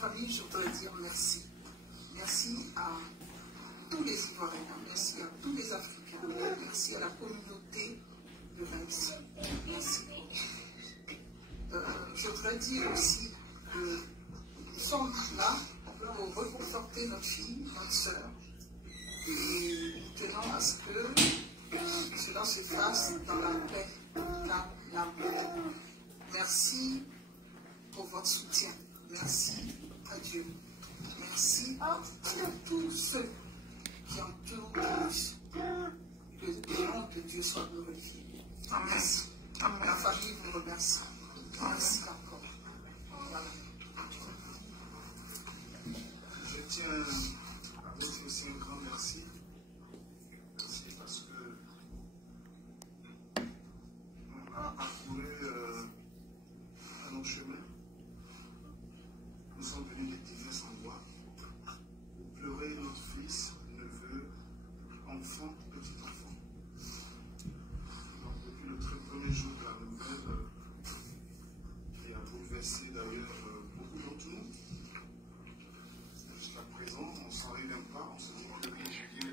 famille, je voudrais dire merci. Merci à tous les Ivoiriens, merci à tous les Africains, merci à la communauté de Reims. Merci. Je voudrais dire aussi que nous sommes là pour reconforter notre fille, notre soeur, et tenons à ce que cela se fasse dans la paix, dans l'amour. Merci pour votre soutien. Merci à Dieu. Merci à tous ceux qui entourent Dieu. Que le nom de Dieu soit glorifié. Merci. La famille vous remercie. Merci encore. Voilà. Je tiens à dire aussi un grand merci. Merci parce que on a parcouru un long chemin. Nous sommes venus des diverses endroits pour pleurer notre fils, neveu, enfant, petit enfant. Donc, depuis le très premier jour de la nouvelle, qui a bouleversé d'ailleurs beaucoup d'entre nous. Jusqu'à présent, on ne s'en réveille pas, on se dit que Julien,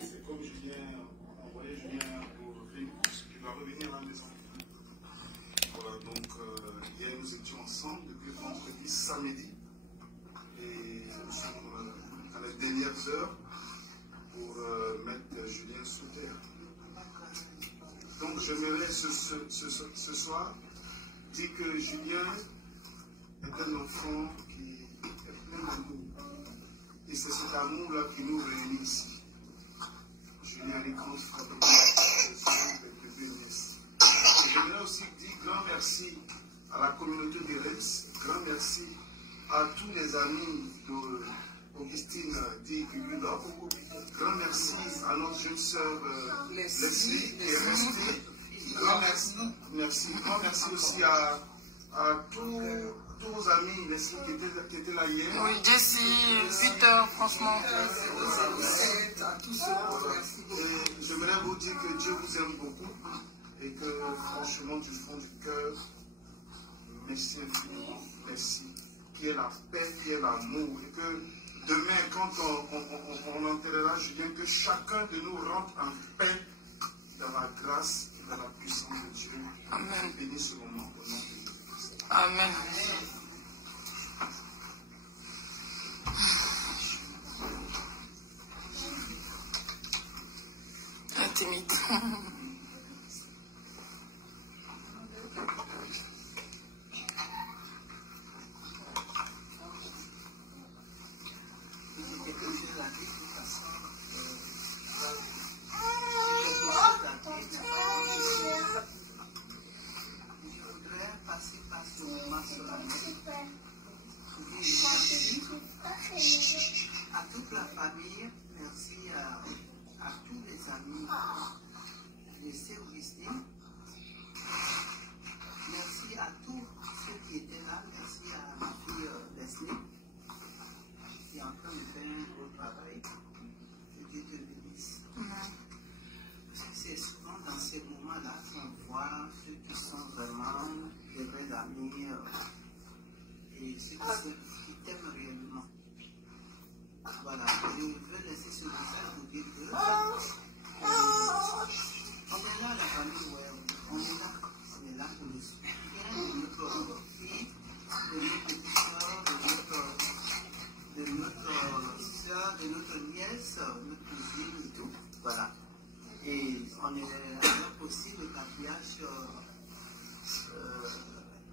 c'est comme Julien, on voyait Julien pour Vénus, qui va revenir à la maison. Voilà, donc hier nous étions ensemble depuis vendredi, samedi, et nous sommes à les dernières heures pour mettre Julien sous terre. Donc j'aimerais ce soir dire que Julien est un enfant qui est plein d'amour. Et c'est cet amour-là qui nous réunit ici. Julien a les grands frères de j'aimerais aussi dire grand merci à la communauté de Reims, grand merci à tous les amis d'Augustine Dikugula, grand merci à notre jeune sœur Leslie qui est restée. Grand merci. Grand merci aussi à tous vos amis Leslie qui étaient là hier. Oui, Jessie, Peter, franchement. À tous ceux. J'aimerais vous dire que Dieu vous aime beaucoup et que franchement du fond du cœur, merci infiniment, merci. Qui est la paix, qui est l'amour. Et que demain, quand on enterrera Julien, que chacun de nous rentre en paix dans la grâce et dans la puissance de Dieu. Amen. Bénis ce moment au nom de Jésus. Amen. Timide. À toute la famille, merci à tous les amis de Saint-Augustin. Merci à tous ceux qui étaient là. Merci à ma fille Leslie qui est en train de faire un gros travail. Que Dieu te bénisse. C'est souvent dans ces moments-là qu'on voit ceux qui sont vraiment des vrais amis et ceux qui t'aiment réellement. Voilà, je veux laisser ce message pour dire que on est là, la famille, ouais, on est là pour le soutien de notre fille, de notre petite soeur, de notre soeur, de notre nièce, notre cousine et tout. Voilà. Et on est là aussi le patriarche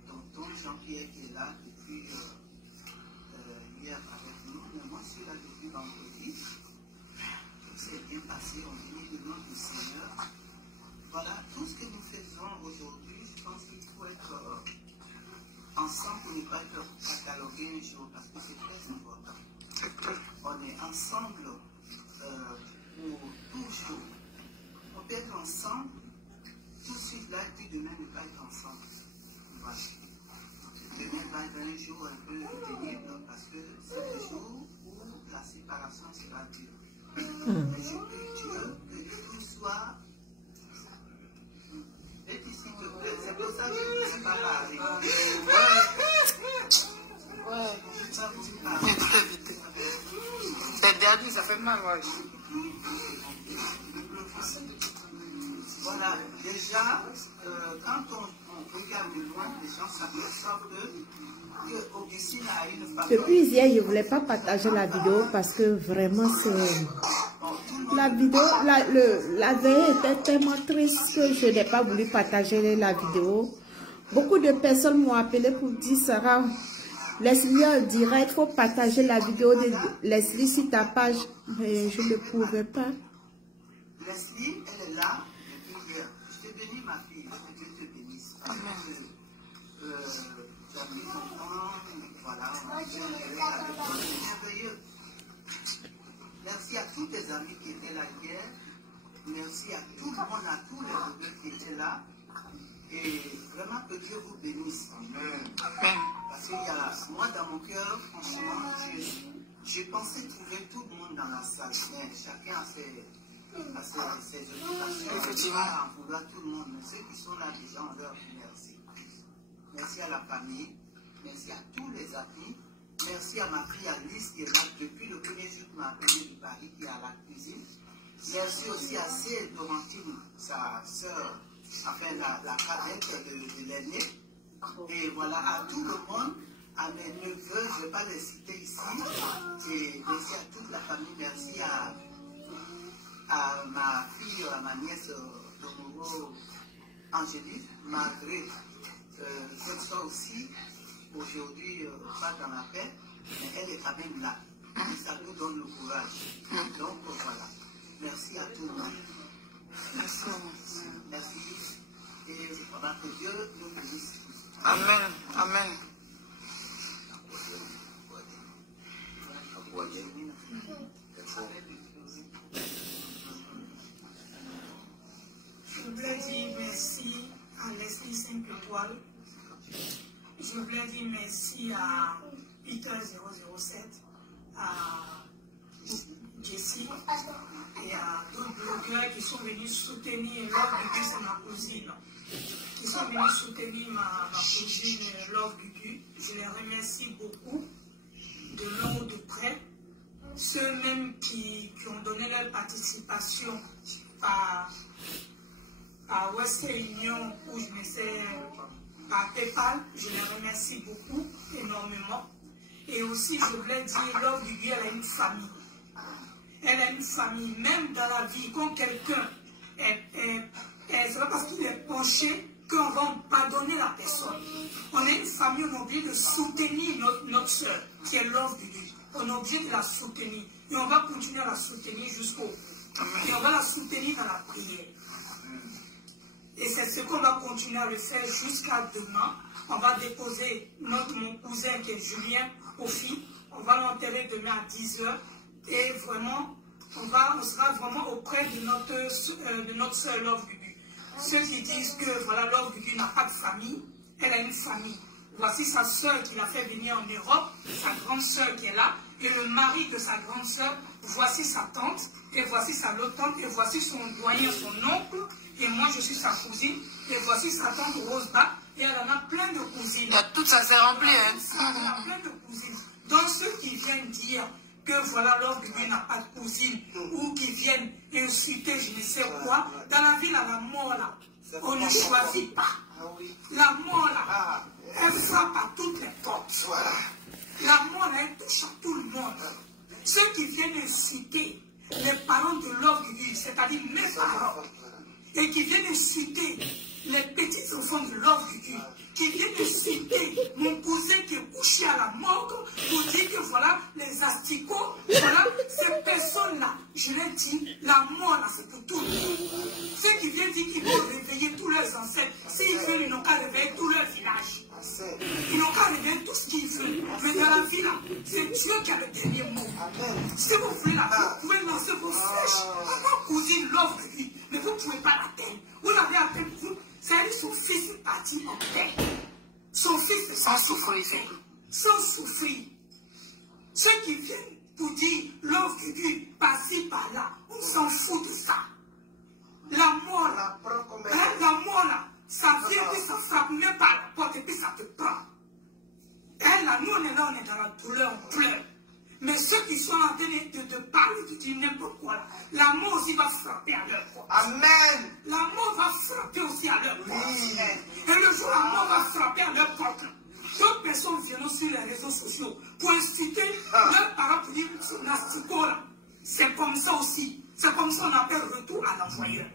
tonton Jean-Pierre qui est là depuis hier avec nous, mais moi je suis là depuis vendredi. Tout s'est bien passé, on bénit le nom du Seigneur. Voilà, tout ce que nous faisons aujourd'hui, je pense qu'il faut être ensemble pour ne pas être catalogué un jour, parce que c'est très important. On est ensemble pour toujours. On peut être ensemble, tout de suite là, et puis demain ne pas être ensemble. Voilà. Demain va être un jour un peu pénible parce que c'est le jour où la séparation sera dure. Mais je prie Dieu que tout soit. Et puis s'il te plaît, c'est pour ça que je ne suis pas là avec vous. Ouais. interdit, ça fait mal, ouais. Voilà, déjà, quand on regarde de loin, les gens s'aperçoivent que Augustine a une façon... Depuis hier, je ne voulais pas partager la vidéo parce que vraiment, c'est... La vidéo, la veille était tellement triste que je n'ai pas voulu partager la vidéo. Beaucoup de personnes m'ont appelé pour dire, Sarah, Leslie dirait, il faut partager la vidéo de Leslie sur ta page. Mais je ne pouvais pas. Leslie, elle est là depuis hier. Je te bénis, ma fille. Que Dieu te bénisse. Amen. Tu as mis ton temps, voilà, elle est merveilleux. Merci à tous tes amis qui étaient là hier. Merci à tout le monde, à tous les rebelles qui étaient là. Et vraiment que Dieu vous bénisse. Amen. Parce qu'il y a, moi dans mon cœur, franchement, j'ai pensé trouver tout le monde dans la salle. Mais chacun a ses occupations. Effectivement. À vouloir tout le monde. Mais ceux qui sont là déjà, on leur dit merci. Merci à la famille. Merci à tous les amis. Merci à ma fille Alice qui est là depuis le premier jour qui m'a appelé du Paris, qui est à la cuisine. Merci aussi à Céline Laurentine, sa soeur, enfin la cadette de l'aîné. Et voilà, à tout le monde, à mes neveux, je ne vais pas les citer ici. Et merci à toute la famille, merci à ma fille, à ma nièce Domoro Angélique, malgré qu'elle soit aussi aujourd'hui pas dans la paix, mais elle est quand même là. Et ça nous donne le courage. Donc voilà. Merci à tout le monde. Merci. Merci. Et voilà, que Dieu nous bénisse. Amen. Amen. Je voulais dire merci à Leslie 5 étoiles. Je voulais dire merci à Peter 007, à Jessie et à d'autres blogueurs qui sont venus soutenir Love Gugu, c'est ma cousine. Qui sont venus soutenir ma cousine Love Gugu. Je les remercie beaucoup, de loin ou de près. Ceux même qui ont donné leur participation par Western Union, où je me sais par PayPal, je les remercie beaucoup, énormément. Et aussi, je voulais dire, Love Gugu, elle a une famille. Elle a une famille, même dans la vie, quand quelqu'un c'est pas parce qu'il est penché qu'on va pardonner la personne. On a une famille, on a obligé de soutenir notre soeur, qui est Love Gugu. On est obligé de la soutenir. Et on va continuer à la soutenir jusqu'au bout. Et on va la soutenir dans la prière. Et c'est ce qu'on va continuer à le faire jusqu'à demain. On va déposer mon cousin qui est Julien au fil. On va l'enterrer demain à 10 h. Et vraiment, on sera vraiment auprès de notre soeur Love Gugu. Ceux qui disent que voilà, Love Gugu n'a pas de famille, elle a une famille. Voici sa soeur qui l'a fait venir en Europe, sa grande soeur qui est là, et le mari de sa grande soeur. Voici sa tante, et voici sa l'autre tante, et voici son doyen, son oncle, et moi je suis sa cousine, et voici sa tante Rosebach, et elle en a plein de cousines. Il y a tout ça, c'est rempli, hein. Elle a plein de cousines. Donc ceux qui viennent dire que voilà, Love Gugu n'a pas de cousine, ou qui viennent insulter je ne sais quoi, dans la vie, là, la mort là, on ne choisit pas. La mort là, elle frappe à toutes les portes. La mort là, elle touche à tout le monde. Ceux qui viennent insulter les parents de Love Gugu, c'est-à-dire mes parents, et qui viennent insulter les petits enfants de Love Gugu, qui viennent citer mon cousin qui est couché à la morgue pour dire que voilà, les asticots, voilà, ces personnes-là, je leur dis, la mort là, c'est pour tout le monde. Ceux qui viennent dire qu'ils vont réveiller tous leurs ancêtres, s'ils veulent, ils n'ont qu'à réveiller tout leur village. Ils n'ont qu'à réveiller tout ce qu'ils veulent. Mais dans la vie là, c'est Dieu qui a le dernier mot. Si vous voulez la vie, vous pouvez lancer vos flèches à ma cousine Love Gugu, mais vous ne pouvez pas l'atteindre. Vous l'avez atteint, vous. C'est-à-dire son fils est parti en paix. Son fils est sans souffrir. Sans souffrir. Ceux qui viennent pour dire Love Gugu, par-ci, par-là, on s'en fout de ça. La mort là, la mort là, ça vient puis ça frappe même par la porte et puis ça te prend. Hein, là, nous on est là, on est dans la douleur, on pleure. Mais ceux qui sont en train de parler, de dire n'importe quoi, la mort aussi va frapper à leur porte. Amen. La mort va frapper aussi à leur porte. Et le jour où la mort va frapper à leur porte, d'autres personnes viennent sur les réseaux sociaux pour inciter leurs parents pour dire ce nastico là. C'est comme ça aussi. C'est comme ça qu'on appelle retour à l'envoyeur.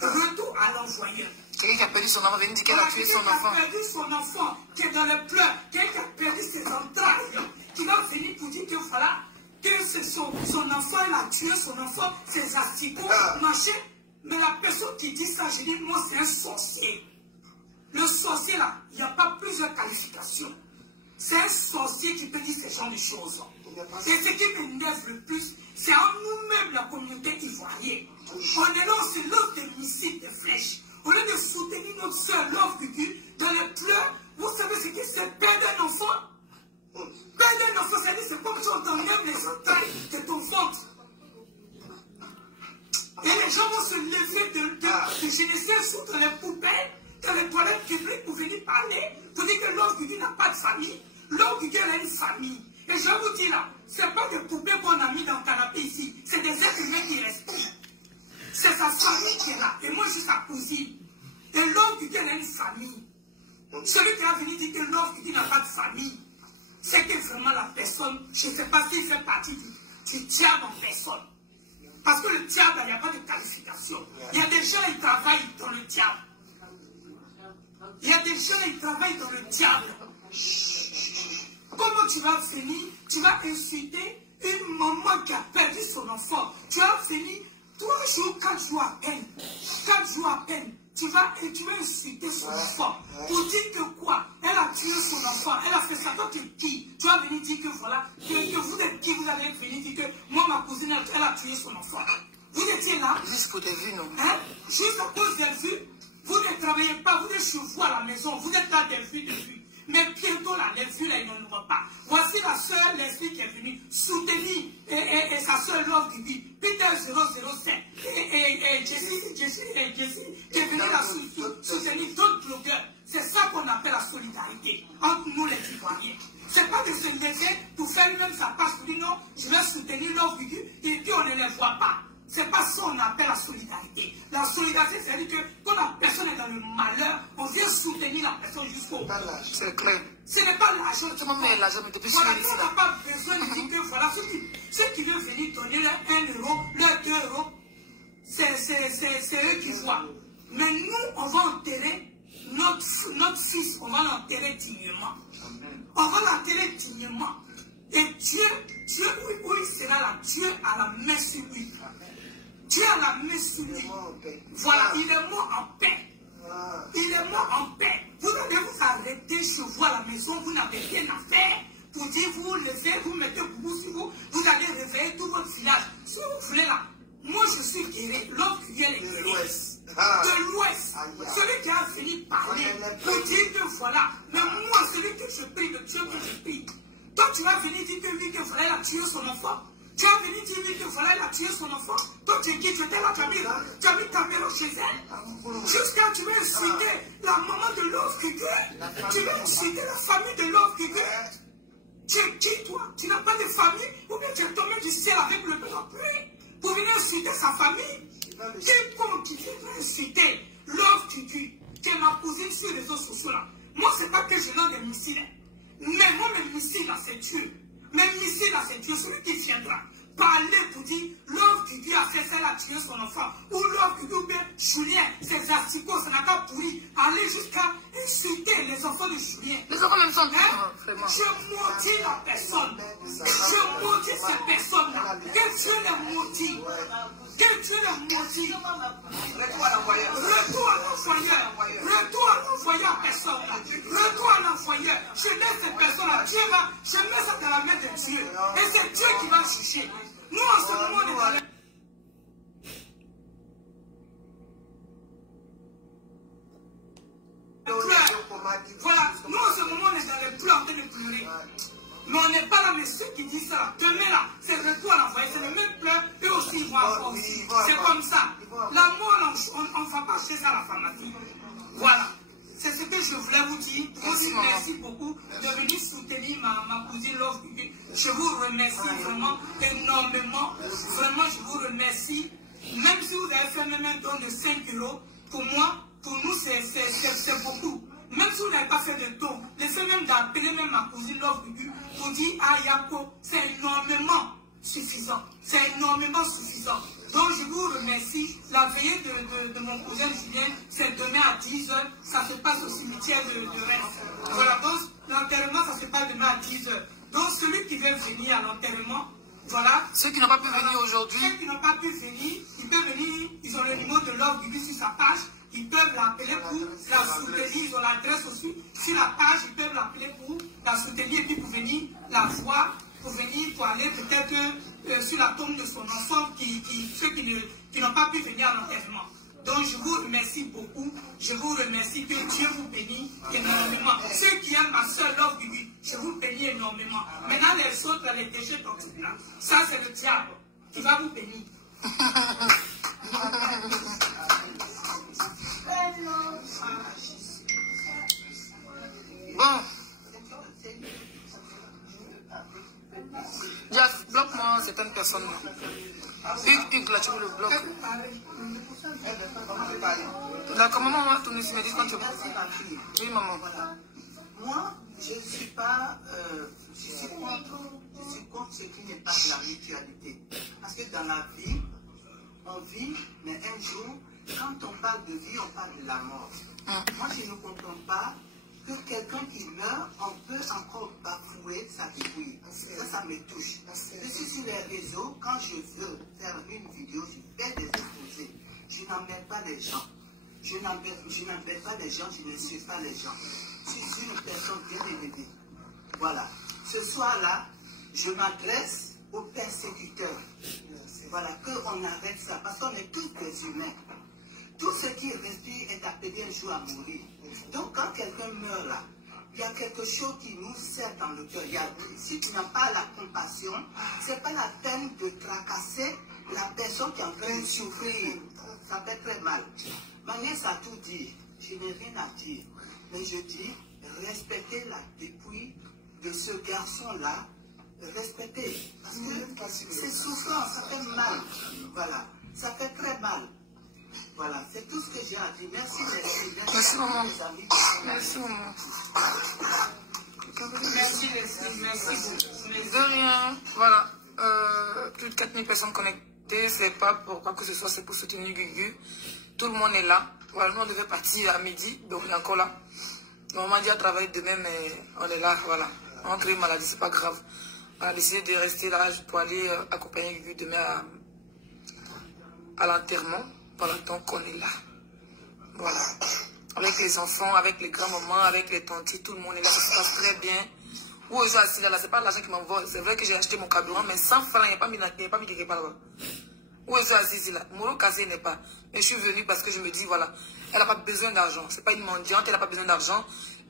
Retour à l'envoyeur. Quelqu'un qui a perdu son enfant, vient dire qu'elle a tué son enfant. Quelqu'un qui a perdu son enfant, qui est dans les pleurs, quelqu'un qui a perdu ses entrailles, qui va venir pour dire que voilà, que c'est son enfant, il a tué son enfant, ses asticots, machin. Mais la personne qui dit ça, je dis, moi, c'est un sorcier. Le sorcier, là, il n'y a pas plusieurs qualifications. C'est un sorcier qui peut dire ce genre de choses. Et ce qui m'énerve le plus, c'est en nous-mêmes, la communauté ivoirienne. On est là, on se lance des missiles, des flèches. Au lieu de soutenir notre soeur, l'offre du Dieu, dans les pleurs, vous savez ce que c'est perdre un enfant? Perdre un enfant, c'est comme si on t'enlève les entrailles de ton ventre. Et les gens vont se lever de Genesis sur dans les poubelles, dans les toilettes publiques pour venir parler, pour dire que l'homme du Dieu n'a pas de famille. L'homme du Dieu a une famille. Et je vous dis là, ce n'est pas des poupées qu'on a mis dans le canapé ici, c'est des êtres humains qui respirent. C'est sa famille qui est là, et moi je suis sa cousine. Et l'homme du Dieu a une famille. Celui qui a venu dire que l'homme du Dieu n'a pas de famille, c'est que vraiment la personne, je ne sais pas s'il fait partie du diable en personne. Parce que le diable, il n'y a pas de qualification. Il y a des gens qui travaillent dans le diable. Il y a des gens qui travaillent dans le diable. Comment tu vas venir, tu vas insulter une maman qui a perdu son enfant. Tu vas venir 3 jours, 4 jours à peine. 4 jours à peine. Tu vas insulter son enfant. Pour dire que quoi? Elle a tué son enfant. Elle a fait ça. Toi, tu es qui? Tu vas venir dire que voilà, que vous êtes qui? Vous allez venir dire que moi, ma cousine, elle a tué son enfant. Vous étiez là? Juste pour des vues, non? Hein? Juste à cause des vues. Vous ne travaillez pas. Vous êtes chez vous à la maison. Vous êtes là des vues, des vues. Mais bientôt, là, les vues, là, ils n'en auront pas. Voici la sœur Leslie qui est venue soutenir et sa sœur Love Bibi, Peter 007 et Jessie qui est venue la soutenir d'autres blogueurs. C'est ça qu'on appelle la solidarité entre nous les Ivoiriens. C'est pas de se laisser pour faire même sa passe pour dire non, je vais soutenir Love Bibi et puis on ne les voit pas. C'est pas ça qu'on appelle la solidarité. La solidarité, c'est-à-dire que quand la personne est dans le malheur, on vient soutenir la personne jusqu'au bout. C'est clair. Ce n'est pas l'argent. Tu m'as mis l'argent, mais depuis voilà, que je on n'a pas besoin de dire que voilà, ceux qui veulent venir donner leur 1 euro, leur 2 euros, c'est eux qui voient. Mais nous, on va enterrer notre fils, on va l'enterrer dignement. On va l'enterrer dignement. Et Dieu, où il sera là, Dieu a la main sur lui. Dieu a la main sur lui. Voilà, il est mort en paix. Il est mort en paix. Vous allez vous arrêter chez vous à la maison, vous n'avez rien à faire. Pour dire, vous levez, vous mettez beaucoup sur vous, vous allez réveiller tout votre village. Si vous voulez là, moi je suis guéri, l'autre qui vient les guérir. De l'Ouest. Celui qui a fini parler pour dire que voilà, mais moi, celui que je prie, le Dieu que je prie. Toi, tu vas venir dire que lui, que voilà, il a tué son enfant. Tu vas venir dire lui, que voilà, il a tué son enfant. Toi, tu es qui? Tu étais là, tu as mis ta mère chez elle. Jusqu'à tu vas insulter la maman de l'autre qui gueule. Tu vas insulter la famille de l'autre qui gueule. Tu es qui, toi? Tu n'as pas de famille? Ou bien tu es tombé du ciel avec le parapluie pour venir insulter sa famille? Quiconque qui vient insulter l'autre qui est ma cousine sur les réseaux sociaux là. Moi, c'est pas que je lance des missiles. Mais moi, mes missiles là, c'est Dieu. Mes missiles là, c'est Dieu. Celui qui viendra parler pour dire l'homme qui dit a fait ça, elle a tué son enfant. Ou l'homme qui dit bien Julien, ses articles, ça n'a pas pourri. Aller jusqu'à insulter les enfants de Julien. Les enfants même sont vraiment. Je maudis la personne. Je maudis ces personnes-là. Que Dieu les maudit. Que Dieu les maudit. Retour à l'envoyeur. Retour à l'envoyeur. Retour à l'envoyeur à personne. Retour à l'envoyeur. Je laisse ces personnes-là. Dieu va. Je mets ça dans la main de Dieu. Et c'est Dieu qui va juger. Nous, en ce moment, on est dans les... Voilà, nous en ce moment on est dans les pleurs en train de pleurer. Mais on n'est pas là, mais ceux qui disent ça, demain là, c'est le retour à l'envoyer, c'est le même pleur, eux aussi ils vont avoir aussi. C'est comme ça. La mort, on ne va pas chez ça à la pharmacie. Voilà. C'est ce que je voulais vous dire. Aussi, merci beaucoup de venir soutenir ma cousine Love Bibi. Je vous remercie vraiment énormément. Vraiment, je vous remercie. Même si vous avez fait même un don de 5 €, pour moi, pour nous, c'est beaucoup. Même si vous n'avez pas fait de don, le fait même d'appeler même ma cousine Love Bibi pour dire ah Yako, c'est énormément suffisant. C'est énormément suffisant. Donc je vous remercie. La veillée de mon cousin Julien, c'est demain à 10 h. Ça se passe au cimetière de Reims. Voilà, donc l'enterrement, ça se passe demain à 10 h. Donc celui qui veut venir à l'enterrement, voilà. Ceux qui n'ont pas pu venir aujourd'hui. Ceux qui n'ont pas pu venir, ils peuvent venir, ils ont le numéro de Love Bibi sur sa page. Ils peuvent l'appeler pour la soutenir, ils ont l'adresse aussi. Sur la page, ils peuvent l'appeler pour la soutenir et puis pour venir la voir, pour venir, pour aller peut-être sur la tombe de son enfant, ceux qui n'ont pas pu venir à l'enterrement. Donc je vous remercie beaucoup, je vous remercie, que Dieu vous bénisse énormément. Ceux qui aiment ma soeur Love Bibi, je vous bénis énormément. Maintenant les autres, les déchets toxiques là, ça c'est le diable qui va vous bénir. Bon. Jeff, bloque-moi certaines personnes. Hugues, là, tu veux le bloc. D'accord, maman, on va tourner sur mes disques quand tu veux. Oui, maman. Moi, je ne suis pas... je suis contre ce qui n'est pas de la mutualité. Parce que dans la vie, on vit, mais un jour, quand on parle de vie, on parle de la mort. Moi, je ne comprends pas que quelqu'un qui meurt, on peut encore bafouer sa dépouille. Ça me touche. Je suis sur les réseaux, quand je veux faire une vidéo, je fais des exposés. Je n'embête pas les gens. Je n'embête pas les gens, je ne suis pas les gens. Je suis une personne bien élevée. Voilà. Ce soir-là, je m'adresse aux persécuteurs. Voilà, qu'on arrête ça, parce qu'on est tous des humains. Tout ce qui respire est appelé un jour à mourir. Donc quand quelqu'un meurt là, il y a quelque chose qui nous serre dans le cœur. Si tu n'as pas la compassion, ce n'est pas la peine de tracasser la personne qui est en train de souffrir. Ça fait très mal. Ma nièce a tout dit. Je n'ai rien à dire. Mais je dis, respectez la dépouille de ce garçon-là. Respectez. Parce que c'est souffrant, ça fait mal. Voilà. Ça fait très mal. Voilà, c'est tout ce que j'ai à dire. Merci, merci maman. Merci maman. Merci Leslie, merci. De rien. Voilà. Plus de 4000 personnes connectées. C'est pas pour quoi que ce soit, c'est pour soutenir Gugu. Tout le monde est là. Voilà, nous on devait partir à midi, donc on est encore là. Donc, on m'a dit à travailler demain, mais on est là, voilà. On crée une maladie, c'est pas grave. On a décidé de rester là pour aller accompagner Gugu demain à l'enterrement. Pendant le temps qu'on est là. Voilà. Avec les enfants, avec les grands-mamans, avec les tantis, tout le monde est là. Ça se passe très bien. Où je suis assis là, c'est pas l'argent qui m'envoie. C'est vrai que j'ai acheté mon carburant, mais 100 francs, il n'y a pas mis quelque part là-bas. Où je suis assis là. Mon cassé n'est pas. Mais je suis venue parce que je me dis, voilà, elle n'a pas besoin d'argent. C'est pas une mendiante, elle n'a pas besoin d'argent.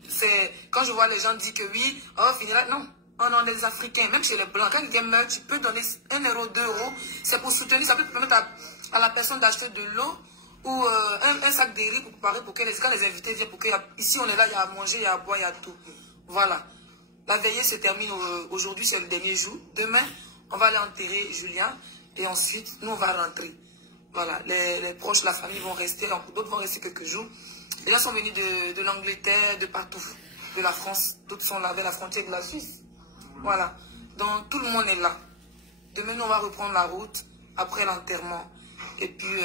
C'est quand je vois les gens dire que oui, oh, finira. Non. On est des Africains, même chez les Blancs. Quand quelqu'un meurt, tu peux donner 1 €, 2 €. C'est pour soutenir, ça peut permettre à la personne d'acheter de l'eau ou un sac de riz pour préparer pour que quand les invités viennent, pour que ici on est là, il y a à manger, il y a à boire, il y a tout. Voilà. La veillée se termine aujourd'hui, c'est le dernier jour. Demain, on va aller enterrer Julien et ensuite, nous on va rentrer. Voilà. Les proches, la famille vont rester, d'autres vont rester quelques jours. Les gens sont venus de l'Angleterre, de partout, de la France. D'autres sont là vers la frontière de la Suisse. Voilà. Donc tout le monde est là. Demain, nous on va reprendre la route après l'enterrement. Et puis,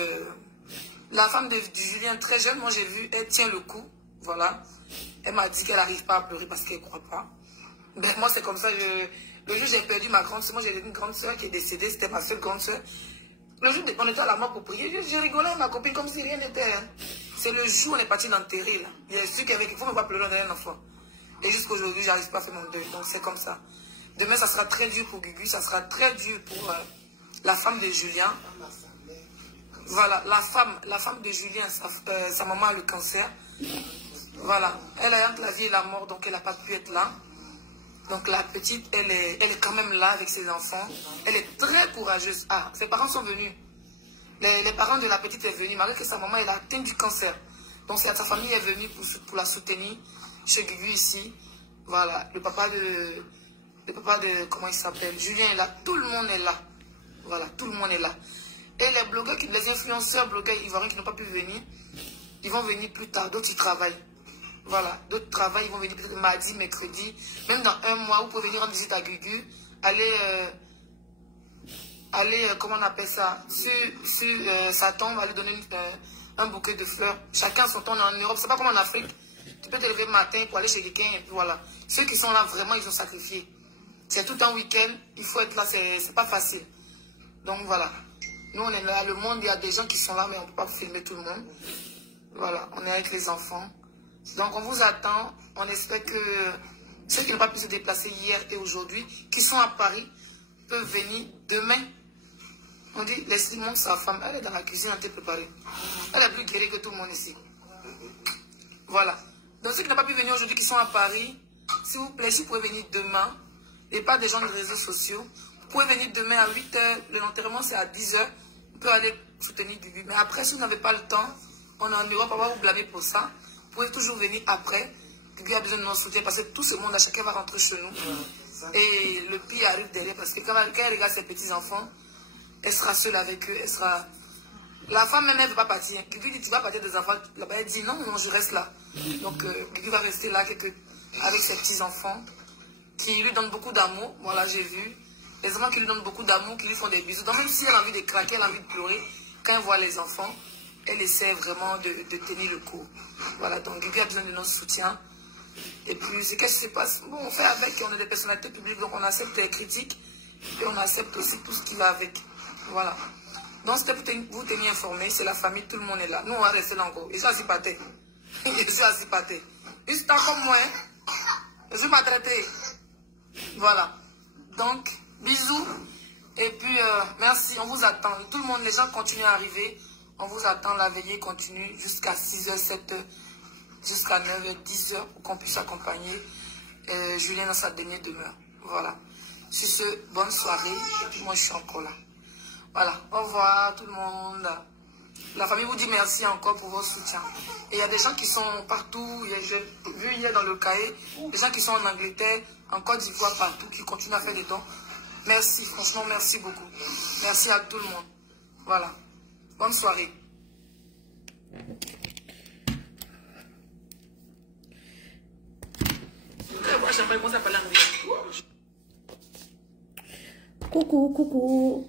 la femme de Julien, très jeune, moi j'ai vu, elle tient le coup. Voilà. Elle m'a dit qu'elle n'arrive pas à pleurer parce qu'elle ne croit pas. Ben, moi, c'est comme ça. Le jour où j'ai perdu ma grande soeur, moi j'ai une grande soeur qui est décédée, c'était ma seule grande soeur. Le jour où on était à la mort pour prier, je rigolais avec ma copine comme si rien n'était. Hein. C'est le jour où on est parti l'enterrer. Là. Il y a ceux qui avaient qu'il faut ne pas pleurer dans un enfant. Et jusqu'à aujourd'hui, je n'arrive pas à faire mon deuil. Donc c'est comme ça. Demain, ça sera très dur pour Gugu, ça sera très dur pour la femme de Julien. Voilà, la femme de Julien, sa maman a le cancer. Voilà, elle a entre la vie et la mort, donc elle n'a pas pu être là. Donc la petite, elle est quand même là avec ses enfants. Elle est très courageuse. Ah, ses parents sont venus. Les parents de la petite sont venus, malgré que sa maman elle a atteint du cancer. Donc sa famille est venue pour la soutenir chez Gugu ici. Voilà, le papa de, comment il s'appelle, Julien est là, tout le monde est là. Voilà, tout le monde est là. Et les blogueurs, les influenceurs blogueurs ivoiriens qui n'ont pas pu venir, ils vont venir plus tard, d'autres ils travaillent. Voilà, d'autres travaillent, ils vont venir peut-être mardi, mercredi, même dans un mois, vous pouvez venir en visite à Gugu, aller comment on appelle ça, sur sa tombe, aller donner un bouquet de fleurs. Chacun son temps, on est en Europe, c'est pas comme en Afrique. Tu peux te lever le matin pour aller chez quelqu'un et puis voilà. Ceux qui sont là, vraiment, ils ont sacrifié. C'est tout un week-end, il faut être là, c'est pas facile. Donc voilà. Nous, on est là, le monde, il y a des gens qui sont là, mais on ne peut pas filmer tout le monde. Voilà, on est avec les enfants. Donc on vous attend. On espère que ceux qui n'ont pas pu se déplacer hier et aujourd'hui, qui sont à Paris, peuvent venir demain. On dit, laissez montre sa femme, elle est dans la cuisine, elle est préparée. Elle est plus guérie que tout le monde ici. Voilà. Donc ceux qui n'ont pas pu venir aujourd'hui, qui sont à Paris, s'il vous plaît, si vous pouvez venir demain, et pas des gens de réseaux sociaux, vous pouvez venir demain à 8 h, l'enterrement c'est à 10 h, vous pouvez aller soutenir Gugu. Mais après, si vous n'avez pas le temps, on est en Europe, on va vous blâmer pour ça. Vous pouvez toujours venir après. Gugu a besoin de notre soutien parce que tout ce monde-là, chacun va rentrer chez nous. Et le pire arrive derrière parce que quand elle regarde ses petits-enfants, elle sera seule avec eux. Elle sera... La femme même, elle ne veut pas partir. Gugu dit, tu vas partir des enfants. Là-bas, elle dit, non, non, je reste là. Donc, Gugu va rester là avec ses petits-enfants qui lui donnent beaucoup d'amour. Voilà, j'ai vu. Les enfants qui lui donnent beaucoup d'amour, qui lui font des bisous. Donc, même si elle a envie de craquer, elle a envie de pleurer, quand elle voit les enfants, elle essaie vraiment de tenir le coup. Voilà, donc Gugu a besoin de notre soutien. Et puis, ce qui se passe, bon, on fait avec, on est des personnalités publiques, donc on accepte les critiques et on accepte aussi tout ce qui va avec. Voilà. Donc, c'était pour vous tenir informé, c'est la famille, tout le monde est là. Nous, on va rester là encore. Je suis assis par terre. Je suis assis par terre. Juste comme moi, je suis pas traité. Voilà. Donc, bisous. Et puis, merci, on vous attend. Tout le monde, les gens continuent à arriver. On vous attend, la veillée continue jusqu'à 6 h, 7 h, jusqu'à 9 h, 10 h, pour qu'on puisse accompagner Julien dans sa dernière demeure. Voilà. Sur ce, bonne soirée. Et puis moi, je suis encore là. Voilà. Au revoir tout le monde. La famille vous dit merci encore pour votre soutien. Et il y a des gens qui sont partout. J'ai vu hier dans le cahier, des gens qui sont en Angleterre, en Côte d'Ivoire, partout, qui continuent à faire des dons. Merci, franchement, merci beaucoup. Merci à tout le monde. Voilà. Bonne soirée. Coucou, coucou.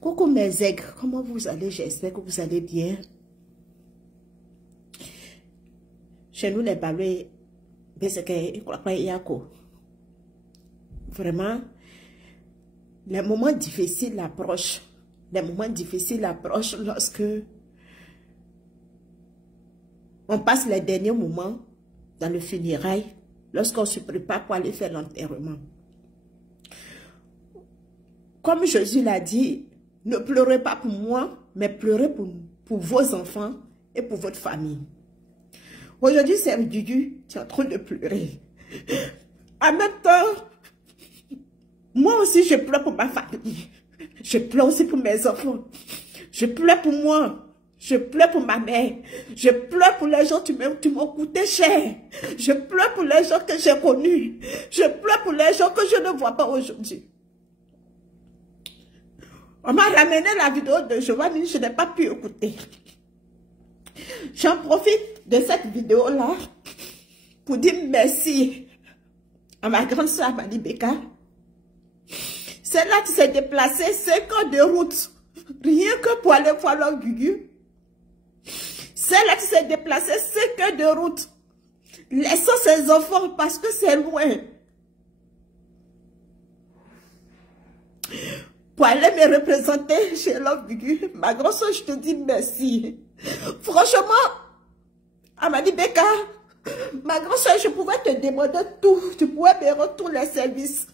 Coucou mes aigres, comment vous allez? J'espère que vous allez bien. Chez nous, les balais, vraiment, les moments difficiles approchent. Les moments difficiles approchent lorsque on passe les derniers moments dans le funérail, lorsqu'on se prépare pour aller faire l'enterrement. Comme Jésus l'a dit, ne pleurez pas pour moi, mais pleurez pour vos enfants et pour votre famille. Aujourd'hui, c'est Gugu, tu es en train de pleurer. En même temps, moi aussi, je pleure pour ma famille. Je pleure aussi pour mes enfants. Je pleure pour moi. Je pleure pour ma mère. Je pleure pour les gens qui m'ont coûté cher. Je pleure pour les gens que j'ai connus. Je pleure pour les gens que je ne vois pas aujourd'hui. On m'a ramené la vidéo de Giovanni, je n'ai pas pu écouter. J'en profite de cette vidéo-là pour dire merci à ma grande soeur Amadi Beka. Celle-là qui s'est déplacée 5 heures de route, rien que pour aller voir leur Gugu. Celle-là qui s'est déplacée 5 heures de route, laissant ses enfants parce que c'est loin. Pour aller me représenter chez l'homme Gugu, ma grande soeur, je te dis merci. Franchement, Amadi Beka, ma grande soeur, je pouvais te demander tout, tu pouvais me rendre tous les services.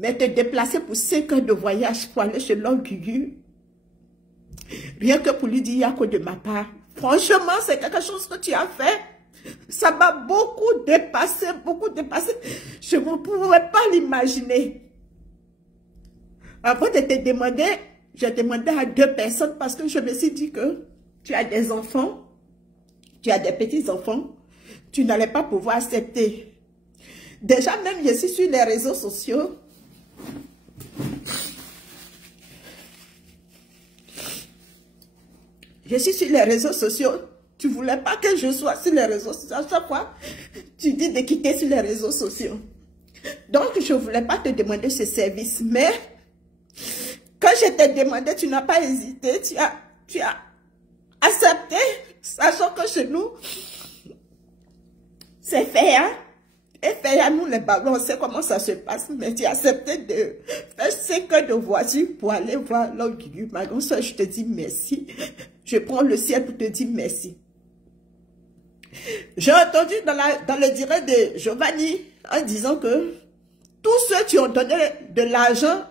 Mais te déplacer pour 5 heures de voyage pour aller chez l'homme Gugu, rien que pour lui dire Yako de ma part. Franchement, c'est quelque chose que tu as fait. Ça m'a beaucoup dépassé, beaucoup dépassé. Je ne pouvais pas l'imaginer. Avant de te demander j'ai demandé à 2 personnes parce que je me suis dit que tu as des enfants, tu as des petits-enfants, tu n'allais pas pouvoir accepter. Déjà, même je suis sur les réseaux sociaux. Je suis sur les réseaux sociaux. Tu ne voulais pas que je sois sur les réseaux sociaux. À chaque fois, tu dis de quitter sur les réseaux sociaux. Donc, je ne voulais pas te demander ce service. Mais, quand je t'ai demandé, tu n'as pas hésité. Tu as accepté, sachant que chez nous, c'est fait, hein. Et fait à nous les ballons, on sait comment ça se passe. Mais tu as accepté de faire 5 heures de voiture pour aller voir l'homme Gugu. Ma grande soeur, je te dis merci. Je prends le ciel pour te dire merci. J'ai entendu dans le direct de Giovanni en disant que tous ceux qui ont donné de l'argent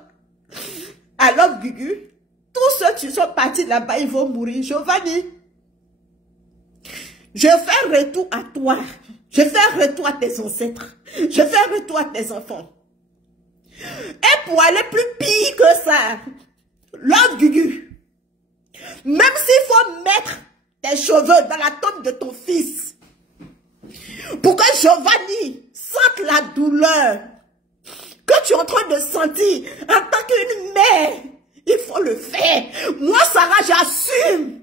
à l'homme Gugu, tous ceux qui sont partis là-bas, ils vont mourir. Giovanni, je fais retour à toi. Je fais retour à tes ancêtres. Je fais retour à tes enfants. Et pour aller plus pire que ça, l'homme Gugu, même s'il faut mettre tes cheveux dans la tombe de ton fils, pour que Giovanni sente la douleur que tu es en train de sentir en tant qu'une mère, il faut le faire. Moi, Sarah, j'assume.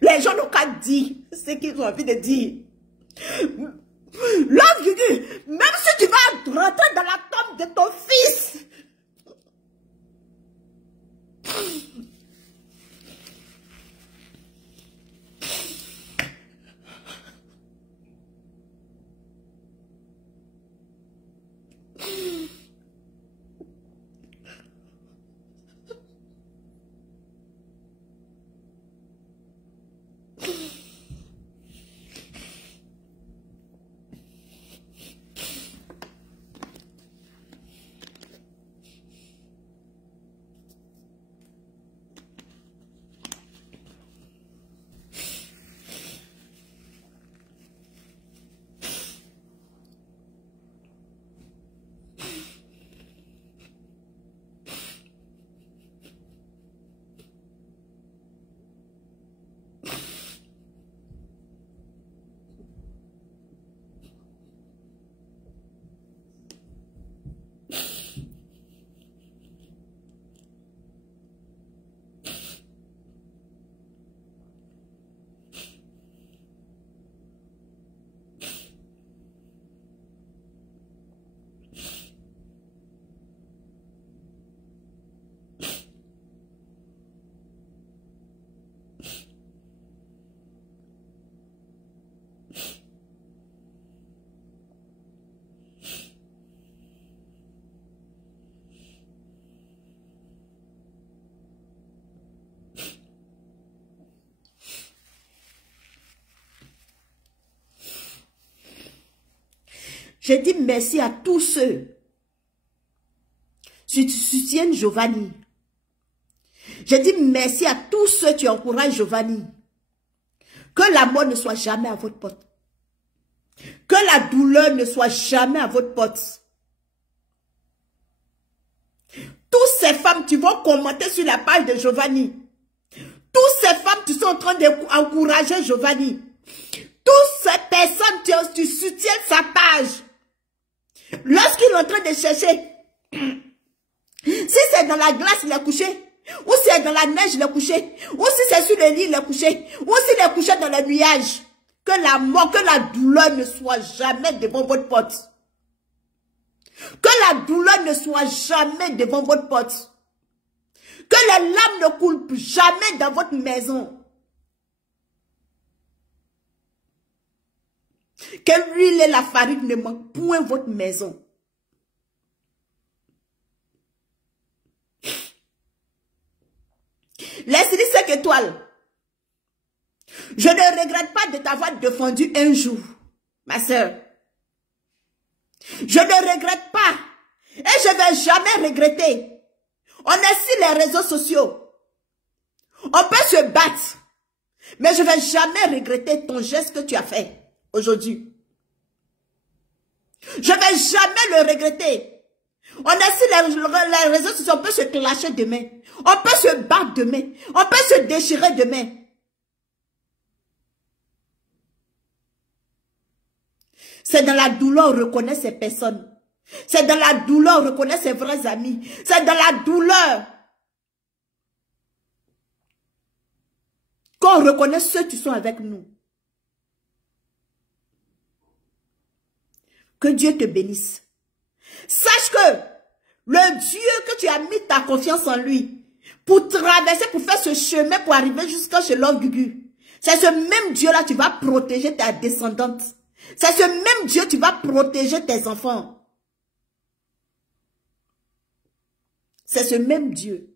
Les gens n'ont qu'à dire ce qu'ils ont envie de dire. L'homme Gugu, même si tu vas rentrer dans la tombe de ton fils, je dis merci à tous ceux qui soutiennent Giovanni. Je dis merci à tous ceux qui encouragent Giovanni. Que la mort ne soit jamais à votre porte. Que la douleur ne soit jamais à votre porte. Toutes ces femmes qui vont commenter sur la page de Giovanni. Toutes ces femmes qui sont en train d'encourager Giovanni. Toutes ces personnes qui soutiennent sa page. Lorsqu'il est en train de chercher, si c'est dans la glace, il est couché, ou si c'est dans la neige, il est couché, ou si c'est sur le lit, il est couché, ou s'il est couché dans le nuage, que la mort, que la douleur ne soit jamais devant votre porte. Que la douleur ne soit jamais devant votre porte. Que les larmes ne coulent jamais dans votre maison. Que l'huile et la farine ne manquent point votre maison. Laisse-lui 5 étoiles. Je ne regrette pas de t'avoir défendu un jour, ma soeur. Je ne regrette pas. Et je ne vais jamais regretter. On est sur les réseaux sociaux. On peut se battre. Mais je ne vais jamais regretter ton geste que tu as fait aujourd'hui. Je ne vais jamais le regretter. On est sur les réseaux sociaux, on peut se clasher demain. On peut se battre demain. On peut se déchirer demain. C'est dans la douleur on reconnaît ces personnes. C'est dans la douleur on reconnaît ses vrais amis. C'est dans la douleur qu'on reconnaît ceux qui sont avec nous. Que Dieu te bénisse. Sache que le Dieu que tu as mis ta confiance en lui pour traverser, pour faire ce chemin, pour arriver jusqu'à chez Love Gugu, c'est ce même Dieu-là qui va protéger ta descendante. C'est ce même Dieu qui va protéger tes enfants. C'est ce même Dieu.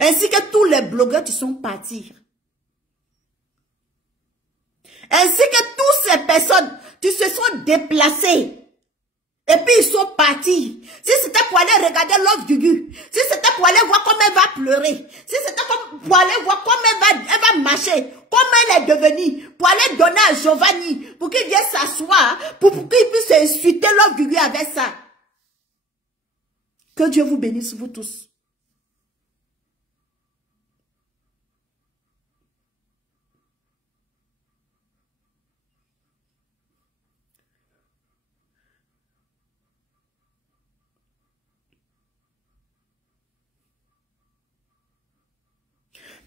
Ainsi que tous les blogueurs qui sont partis. Ainsi que toutes ces personnes qui se sont déplacées. Et puis ils sont partis. Si c'était pour aller regarder Love Gugu, si c'était pour aller voir comment elle va pleurer, si c'était pour aller voir comment elle va marcher, comment elle est devenue, pour aller donner à Giovanni, pour qu'il vienne s'asseoir, pour qu'il puisse insulter Love Gugu avec ça. Que Dieu vous bénisse, vous tous.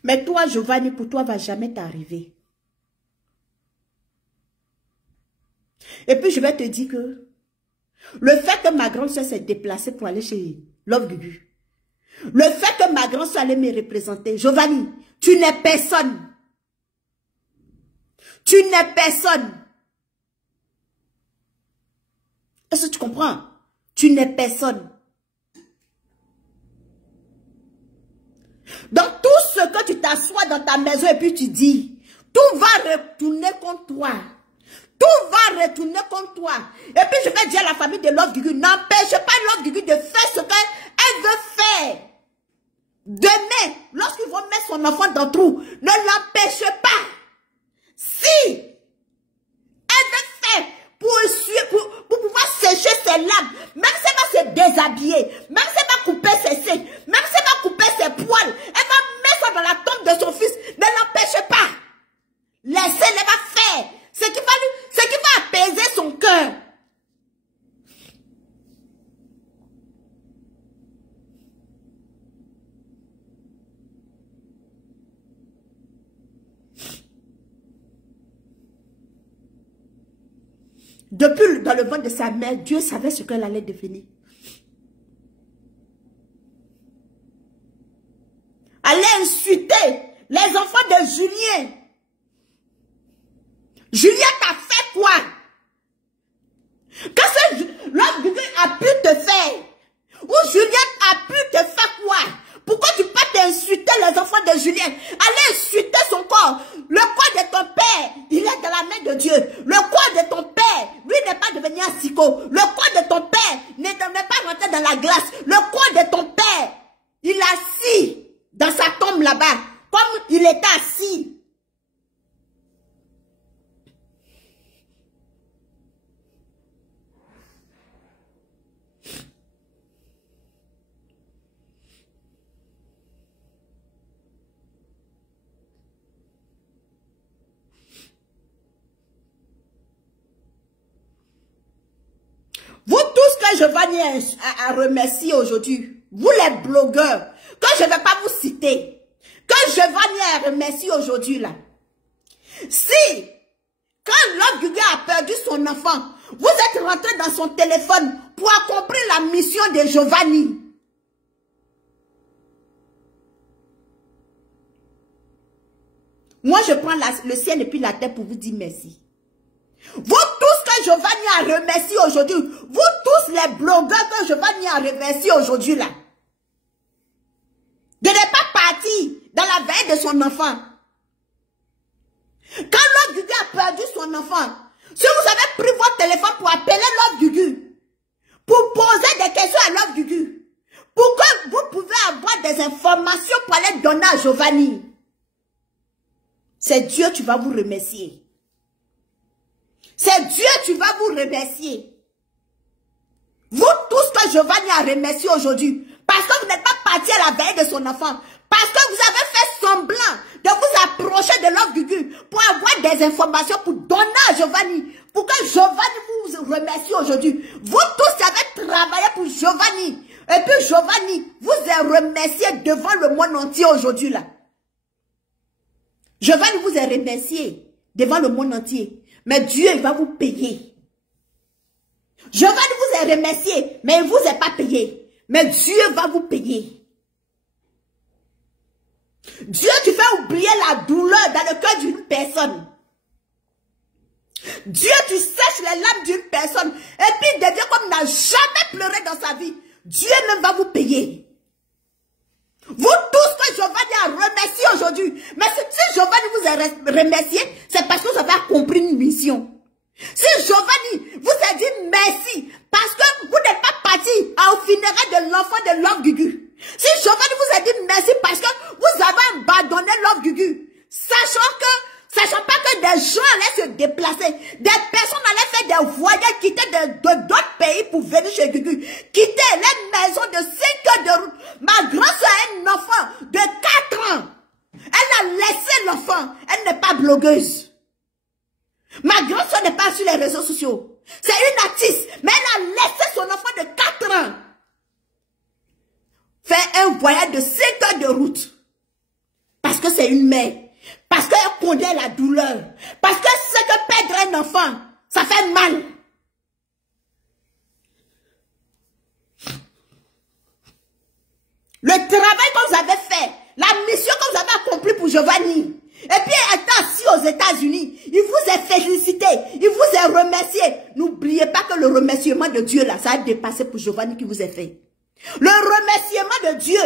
Mais toi, Giovanni, pour toi, va jamais t'arriver. Et puis, je vais te dire que le fait que ma grande soeur s'est déplacée pour aller chez Love Gugu, le fait que ma grande soeur allait me représenter, Giovanni, tu n'es personne. Tu n'es personne. Est-ce que tu comprends? Tu n'es personne. Donc tout ce que tu t'assois dans ta maison et puis tu dis, tout va retourner contre toi. Tout va retourner contre toi. Et puis je vais dire à la famille de Love Gugu, n'empêchez pas Love Gugu de faire ce qu'elle veut faire. Demain, lorsqu'ils vont mettre son enfant dans le trou, ne l'empêchez pas. Si elle veut faire pour pouvoir sécher ses larmes, même si elle va se déshabiller, même si elle va couper ses seins, même si elle va couper ses poils, elle va mettre ça dans la tombe de son fils, ne l'empêchez pas. Laissez-le faire ce qui va apaiser son cœur. Depuis dans le ventre de sa mère, Dieu savait ce qu'elle allait devenir. Allait insulter les enfants de Julien. Julien t'a fait quoi? Qu'est-ce que Love Gugu a pu te faire? Ou Julien a pu te faire quoi? Pourquoi tu peux t'insulter les enfants de Julien? Allez insulter son corps. Le corps de ton père, il est dans la main de Dieu. Le corps de ton père, lui n'est pas devenu un sicot. Le corps de ton père n'est pas rentré dans la glace. Le corps de ton père, il est assis dans sa tombe là-bas, comme il était assis. Vous tous que Giovanni a remercié aujourd'hui, vous les blogueurs, que je ne vais pas vous citer, que Giovanni a remercié aujourd'hui là. Si, quand Love Gugu a perdu son enfant, vous êtes rentré dans son téléphone pour accomplir la mission de Giovanni. Moi je prends le ciel et puis la terre pour vous dire merci. Vous tous que Giovanni a remercié aujourd'hui, vous tous les blogueurs que Giovanni a remercié aujourd'hui là, de ne pas partir dans la veille de son enfant. Quand Love Gugu a perdu son enfant, si vous avez pris votre téléphone pour appeler Love Gugu, pour poser des questions à Love Gugu, pour que vous pouvez avoir des informations pour aller donner à Giovanni, c'est Dieu qui va vous remercier. C'est Dieu qui va vous remercier. Vous tous que Giovanni a remercié aujourd'hui, parce que vous n'êtes pas partis à la veille de son enfant, parce que vous avez fait semblant de vous approcher de l'homme Gugu pour avoir des informations pour donner à Giovanni, pour que Giovanni vous remercie aujourd'hui. Vous tous qui avez travaillé pour Giovanni, et puis Giovanni vous a remercié devant le monde entier aujourd'hui là. Giovanni vous a remercié devant le monde entier, mais Dieu il va vous payer. Giovanni vous a remercié, mais il ne vous a pas payé, mais Dieu va vous payer. Dieu, tu fais oublier la douleur dans le cœur d'une personne. Dieu, tu sèches les larmes d'une personne et puis il devient comme il n'a jamais pleuré dans sa vie. Dieu même va vous payer. Vous tous que Giovanni a remercié aujourd'hui, mais si Giovanni vous a remercié, c'est parce que vous avez compris une mission. Si Giovanni vous a dit merci parce que vous n'êtes pas parti au funérail de l'enfant de Love Gugu. Si Giovanni vous a dit merci parce que vous avez abandonné Love Gugu, sachant pas que des gens allaient se déplacer, des personnes allaient faire des voyages, quitter d'autres pays pour venir chez Gugu, quitter les maisons de 5 heures de route. Ma grand-soeur a un enfant de 4 ans. Elle a laissé l'enfant. Elle n'est pas blogueuse. Ma grand-soeur n'est pas sur les réseaux sociaux. C'est une artiste, mais elle a laissé son enfant de 4 ans faire un voyage de 5 heures de route. Parce que c'est une mère. Parce qu'elle connaît la douleur. Parce que c'est que perdre un enfant, ça fait mal. Le travail que vous avez fait, la mission que vous avez accomplie pour Giovanni, et puis étant assis aux États-Unis, il vous a félicité, il vous a remercié. N'oubliez pas que le remerciement de Dieu là, ça a dépassé pour Giovanni qui vous a fait. Le remerciement de Dieu,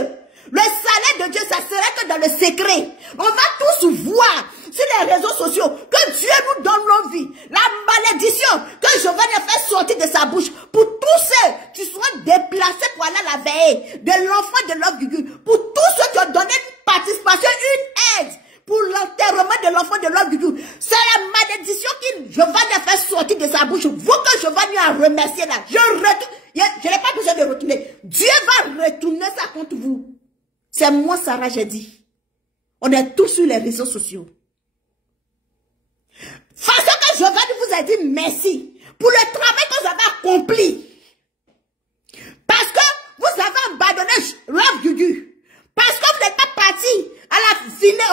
le salaire de Dieu, ça serait que dans le secret. On va tous voir sur les réseaux sociaux que Dieu nous donne nos vies. La malédiction que Giovanni a fait sortir de sa bouche pour tous ceux qui seront déplacés pour aller à la veille de l'enfant de Love Gugu, pour tous ceux qui ont donné une participation, une aide pour l'enterrement de l'enfant de Love Gugu. C'est la malédiction que Giovanni a fait sortir de sa bouche. Vous que Giovanni a remercié là, je n'ai pas besoin de retourner. Dieu va retourner ça contre vous. C'est moi, Sarah, j'ai dit. On est tous sur les réseaux sociaux. Façon que Giovanni vous a dit merci pour le travail que vous avez accompli. Parce que vous avez abandonné Love Gugu. Parce que vous n'êtes pas parti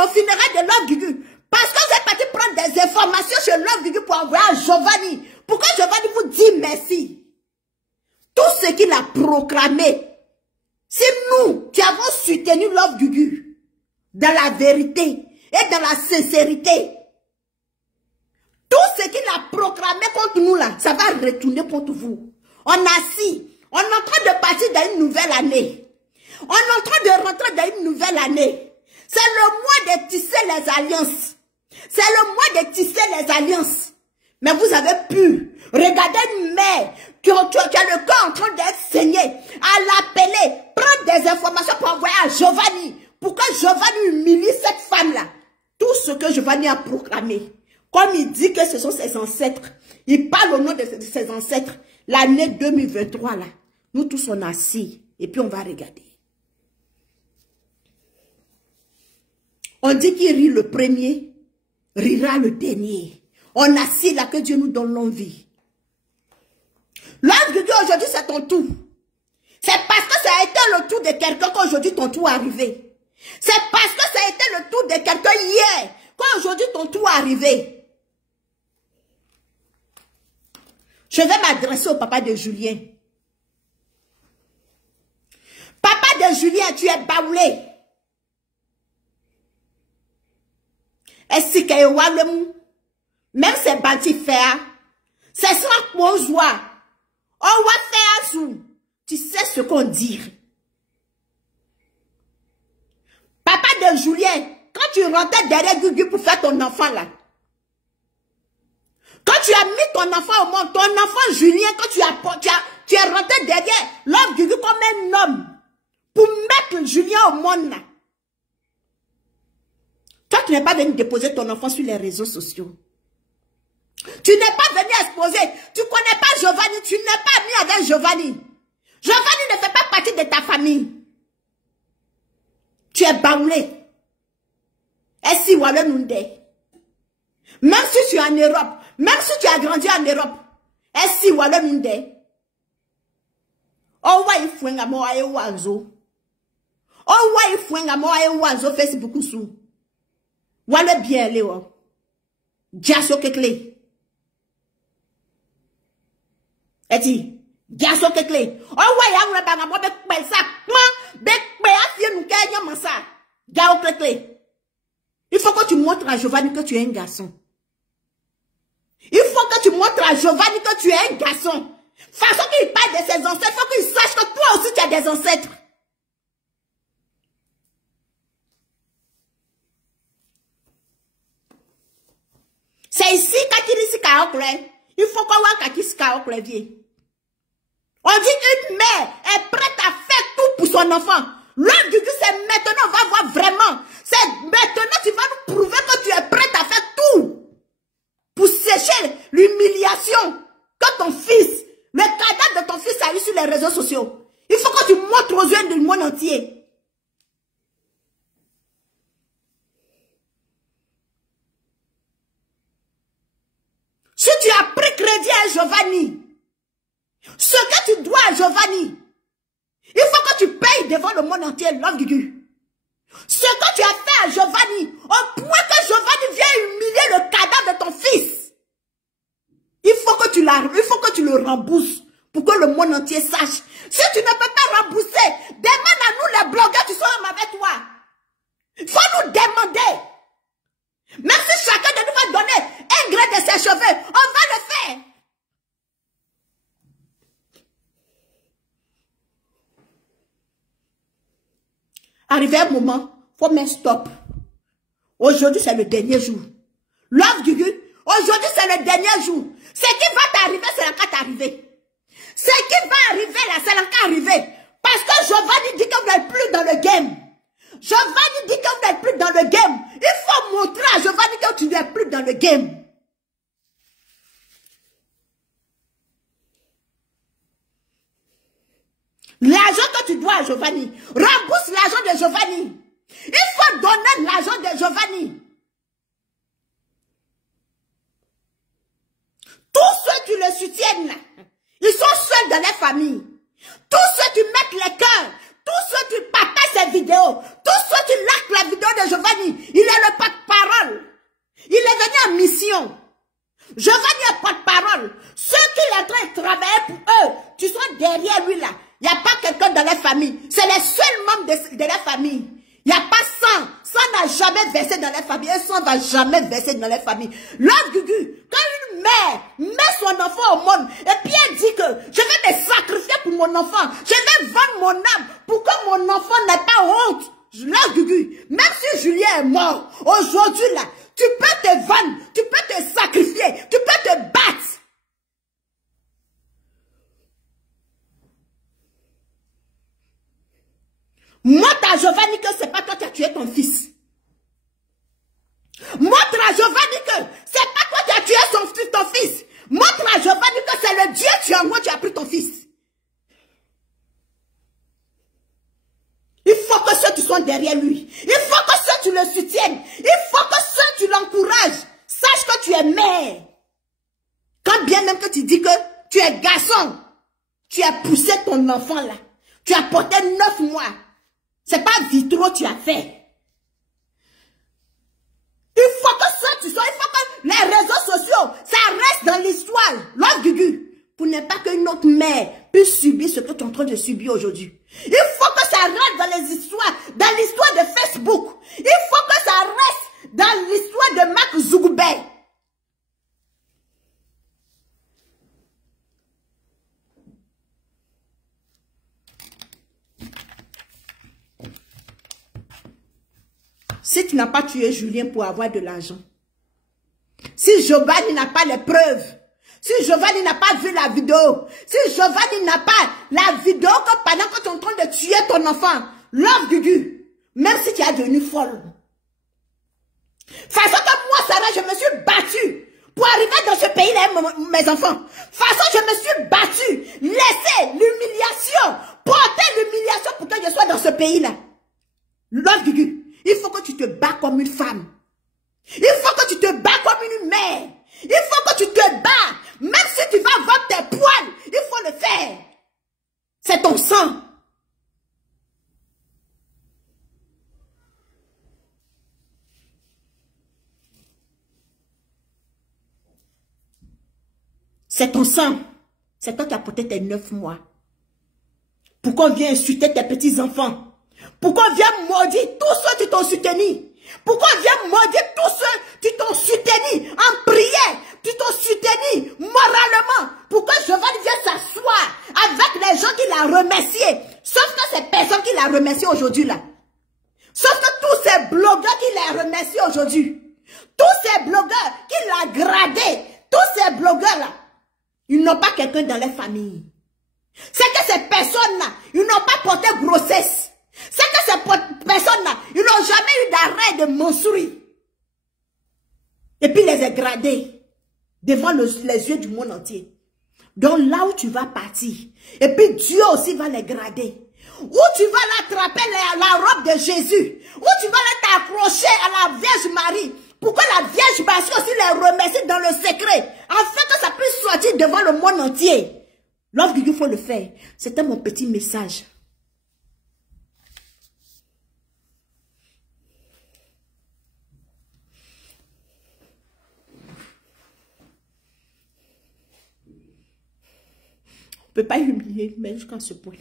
au funérail de Love Gugu. Parce que vous êtes parti prendre des informations sur Love Gugu pour envoyer à Giovanni. Pourquoi Giovanni vous dit merci? Tout ce qu'il a proclamé, c'est nous qui avons soutenu Love Gugu dans la vérité et dans la sincérité. Tout ce qu'il a proclamé contre nous là, ça va retourner contre vous. On est assis, on est en train de partir dans une nouvelle année. On est en train de rentrer dans une nouvelle année. C'est le mois de tisser les alliances. C'est le mois de tisser les alliances. Mais vous avez pu regarder une mère qui a le corps en train d'être saigné, à l'appeler, prendre des informations pour envoyer à Giovanni, pour que Giovanni humilie cette femme-là. Tout ce que Giovanni a proclamé, comme il dit que ce sont ses ancêtres, il parle au nom de ses ancêtres, l'année 2023 là, nous tous on est assis, et puis on va regarder. On dit qu'il rit le premier, rira le dernier. On est assis là, que Dieu nous donne l'envie. Love Gugu, aujourd'hui, c'est ton tour. C'est parce que ça a été le tour de quelqu'un qu'aujourd'hui ton tour est arrivé. C'est parce que ça a été le tour de quelqu'un hier qu'aujourd'hui ton tour est arrivé. Je vais m'adresser au papa de Julien. Papa de Julien, tu es baoulé. Est-ce que tu même c'est bâti faire, c'est ça qu'on joie. On va faire sous. Tu sais ce qu'on dit. Papa de Julien, quand tu rentrais derrière Gugu pour faire ton enfant là, quand tu as mis ton enfant au monde, ton enfant Julien, quand tu es rentré derrière l'homme Gugu comme un homme pour mettre Julien au monde là. Toi, tu n'es pas venu déposer ton enfant sur les réseaux sociaux. Tu n'es pas venu exposer. Tu connais pas Giovanni. Tu n'es pas mis avec Giovanni. Giovanni ne fait pas partie de ta famille. Tu es baoulé. Et si voilà nous. Même si tu es en Europe. Même si tu as grandi en Europe. Et si voilà nous. Oh ouais, il faut un amour à oiseau. Oh ouais, il faut un amour à oiseau. Facebook sous. Voilà bien, Léo. Jasso Kekle. Et dit, Jasso Kekle. Oh ouais, il y a un amour avec ça. Il faut que tu montres à Giovanni que tu es un garçon. Il faut que tu montres à Giovanni que tu es un garçon. Façon qu'il parle de ses ancêtres, il faut qu'il sache que toi aussi tu as des ancêtres. C'est ici il faut qu'on voit qu'il on dit une mère est prête à faire tout pour son enfant. L'homme du Dieu, c'est maintenant, on va voir vraiment. C'est maintenant, tu vas nous prouver que tu es prête à faire tout pour sécher l'humiliation que ton fils, le cadavre de ton fils a eu sur les réseaux sociaux. Il faut que tu montres aux yeux du monde entier. Si tu as pris crédit à Giovanni, ce que tu dois à Giovanni, il faut que tu payes devant le monde entier l'homme du Dieu. Ce que tu as fait à Giovanni, au point que Giovanni vient humilier le cadavre de ton fils, il faut que tu le rembourses pour que le monde entier sache. Si tu ne peux pas rembourser, demande à nous les blogueurs qui sont avec toi. Il faut nous demander. Même si chacun de nous va donner un grain de ses cheveux, on va le faire. Arrivé un moment, il faut mettre stop. Aujourd'hui, c'est le dernier jour. L'œuvre du Dieu, aujourd'hui, c'est le dernier jour. Ce qui va t'arriver, c'est la carte arriver. Ce qui va arriver là, c'est la carte arriver. Parce que Giovanni dit que vous n'êtes plus dans le game. Giovanni dit que vous n'êtes plus dans le game. Il faut montrer à Giovanni que tu n'es plus dans le game. L'argent que tu dois à Giovanni, rembourse l'argent de Giovanni. Il faut donner l'argent de Giovanni. Tous ceux qui le soutiennent là, ils sont seuls dans les familles. Tous ceux qui mettent les cœurs, tous ceux qui partagent ces vidéos, tous ceux qui likent la vidéo de Giovanni, il est le porte-parole. Il est venu en mission. Giovanni est porte-parole. Ceux qui sont en train de travailler pour eux, tu sois derrière lui là. Il n'y a pas quelqu'un dans la famille. C'est les seuls membres de la famille. Il n'y a pas 100. 100 n'a jamais versé dans la famille. Et 100 ne va jamais verser dans la famille. L'homme Gugu, quand une mère met son enfant au monde, et puis elle dit que je vais me sacrifier pour mon enfant. Je vais vendre mon âme pour que mon enfant n'ait pas honte. L'homme Gugu, même si Julien est mort, aujourd'hui là, tu peux te vendre, tu peux te sacrifier, tu peux te battre. Montre à Giovanni que c'est pas toi qui as tué ton fils. Montre à Giovanni que c'est pas toi qui as tué ton fils. Montre à Giovanni que c'est le Dieu qui en moi qui a pris ton fils. Il faut que ceux qui sont derrière lui, il faut que ceux qui le soutiennent, il faut que ceux qui l'encouragent sachent que tu es mère. Quand bien même que tu dis que tu es garçon, tu as poussé ton enfant là. Tu as porté 9 mois. C'est pas vitro tu as fait. Il faut que ça tu sois, il faut que les réseaux sociaux, ça reste dans l'histoire. L'homme Gugu, pour ne pas qu'une autre mère puisse subir ce que tu es en train de subir aujourd'hui. Il faut que ça reste dans les histoires, dans l'histoire de Facebook. Il faut que ça reste dans l'histoire de Mark Zuckerberg. Si tu n'as pas tué Julien pour avoir de l'argent, si Giovanni n'a pas les preuves, si Giovanni n'a pas vu la vidéo, si Giovanni n'a pas la vidéo que pendant que tu es en train de tuer ton enfant, l'homme du Dieu, même si tu es devenu folle. Façon que moi, Sarah, je me suis battue pour arriver dans ce pays. aies mes enfants. De toute façon, je me suis battue. Laissez l'humiliation. Portez l'humiliation pour que je sois dans ce pays-là. Love Gugu, il faut que tu te bats comme une femme. Il faut que tu te bats comme une mère. Il faut que tu te bats. Même si tu vas vendre tes poils, il faut le faire. C'est ton sang. C'est ton sang. C'est toi qui as porté tes 9 mois. Pourquoi on vient insulter tes petits-enfants? Pourquoi on vient maudire tous ceux qui t'ont soutenu? Pourquoi on vient maudire tous ceux qui t'ont soutenu en prière? Tu t'ont soutenu moralement pour que Giovanni vienne s'asseoir avec les gens qui l'ont remercié. Sauf que ces personnes qui l'ont remercié aujourd'hui là. Sauf que tous ces blogueurs qui l'ont remercié aujourd'hui. Tous ces blogueurs qui l'ont gradé. Tous ces blogueurs là. Ils n'ont pas quelqu'un dans leur famille. C'est que ces personnes-là, ils n'ont pas porté grossesse. C'est que ces personnes-là, ils n'ont jamais eu d'arrêt de menstruer. Et puis les dégradés devant les yeux du monde entier. Donc là où tu vas partir, et puis Dieu aussi va les grader. Où tu vas l'attraper la robe de Jésus. Où tu vas t'accrocher à la Vierge Marie. Pour que la Vierge Marie aussi les remercie dans le secret. Afin que ça puisse sortir devant le monde entier. Lorsqu'il faut le faire. C'était mon petit message. On ne peut pas humilier, mais jusqu'à ce point.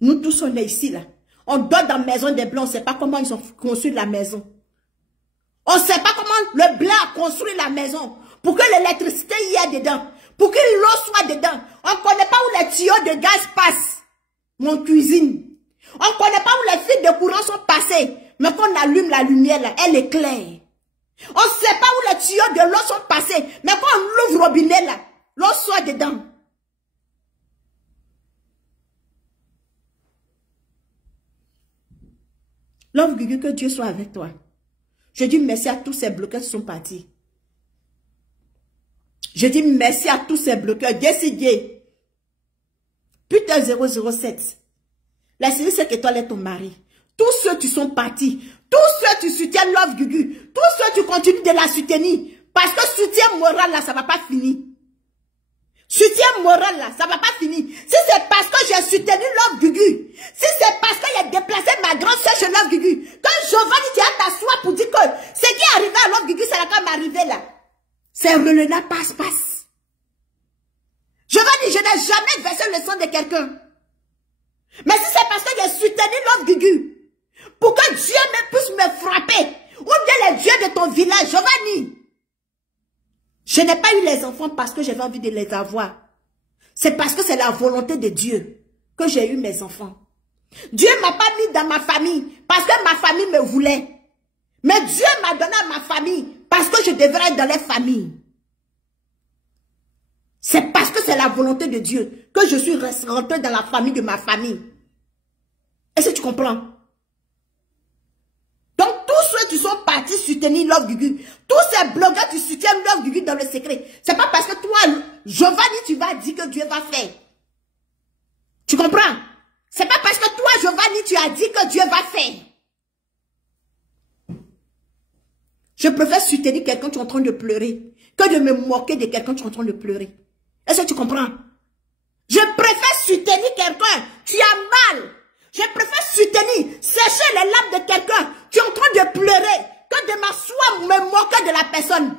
Nous tous, on est ici, là. On dort dans la maison des Blancs. On ne sait pas comment ils ont construit la maison. On ne sait pas comment le Blanc a construit la maison. Pour que l'électricité y ait dedans. Pour que l'eau soit dedans. On ne connaît pas où les tuyaux de gaz passent. Mon cuisine. On ne connaît pas où les fils de courant sont passés. Mais quand on allume la lumière, là, elle éclaire. On ne sait pas où les tuyaux de l'eau sont passés. Mais quand on ouvre le robinet, là, l'eau soit dedans. L'homme Gugu, que Dieu soit avec toi. Je dis merci à tous ces bloqueurs qui sont partis. Je dis merci à tous ces bloqueurs. Décidez. Putain 007. La série 5 étoiles est ton mari. Tous ceux qui sont partis. Tous ceux qui soutiennent Love Gugu. Tous ceux qui continuent de la soutenir. Parce que soutien moral là, ça ne va pas finir. Soutien moral là, ça ne va pas finir. Si c'est parce que j'ai soutenu Love Gugu, si c'est parce que j'ai déplacé ma grande soeur chez Love Gugu, quand Giovanni tu as t'asseoir pour dire que ce qui est arrivé à Love Gugu, c'est la quand m'arriver là. C'est relena passe. Giovanni, je n'ai jamais versé le sang de quelqu'un. Mais si c'est parce que j'ai soutenu Love Gugu, pour que Dieu puisse me frapper, ou bien les dieux de ton village, Giovanni. Je n'ai pas eu les enfants parce que j'avais envie de les avoir. C'est parce que c'est la volonté de Dieu que j'ai eu mes enfants. Dieu ne m'a pas mis dans ma famille parce que ma famille me voulait. Mais Dieu m'a donné à ma famille parce que je devrais être dans les familles. C'est parce que c'est la volonté de Dieu que je suis rentrée dans la famille de ma famille. Est-ce que tu comprends? Donc tous ceux qui sont partis soutenir Love Gugu, tous ces blogueurs qui soutiennent Love Gugu dans le secret, c'est pas parce que toi, Giovanni, tu vas dire que Dieu va faire. Tu comprends? C'est pas parce que toi, Giovanni, tu as dit que Dieu va faire. Je préfère soutenir quelqu'un qui est en train de pleurer que de me moquer de quelqu'un qui est en train de pleurer. Est-ce que tu comprends? Je préfère soutenir quelqu'un qui a mal. Je préfère soutenir, sécher les larmes de quelqu'un qui est en train de pleurer que de m'asseoir, me moquer de la personne.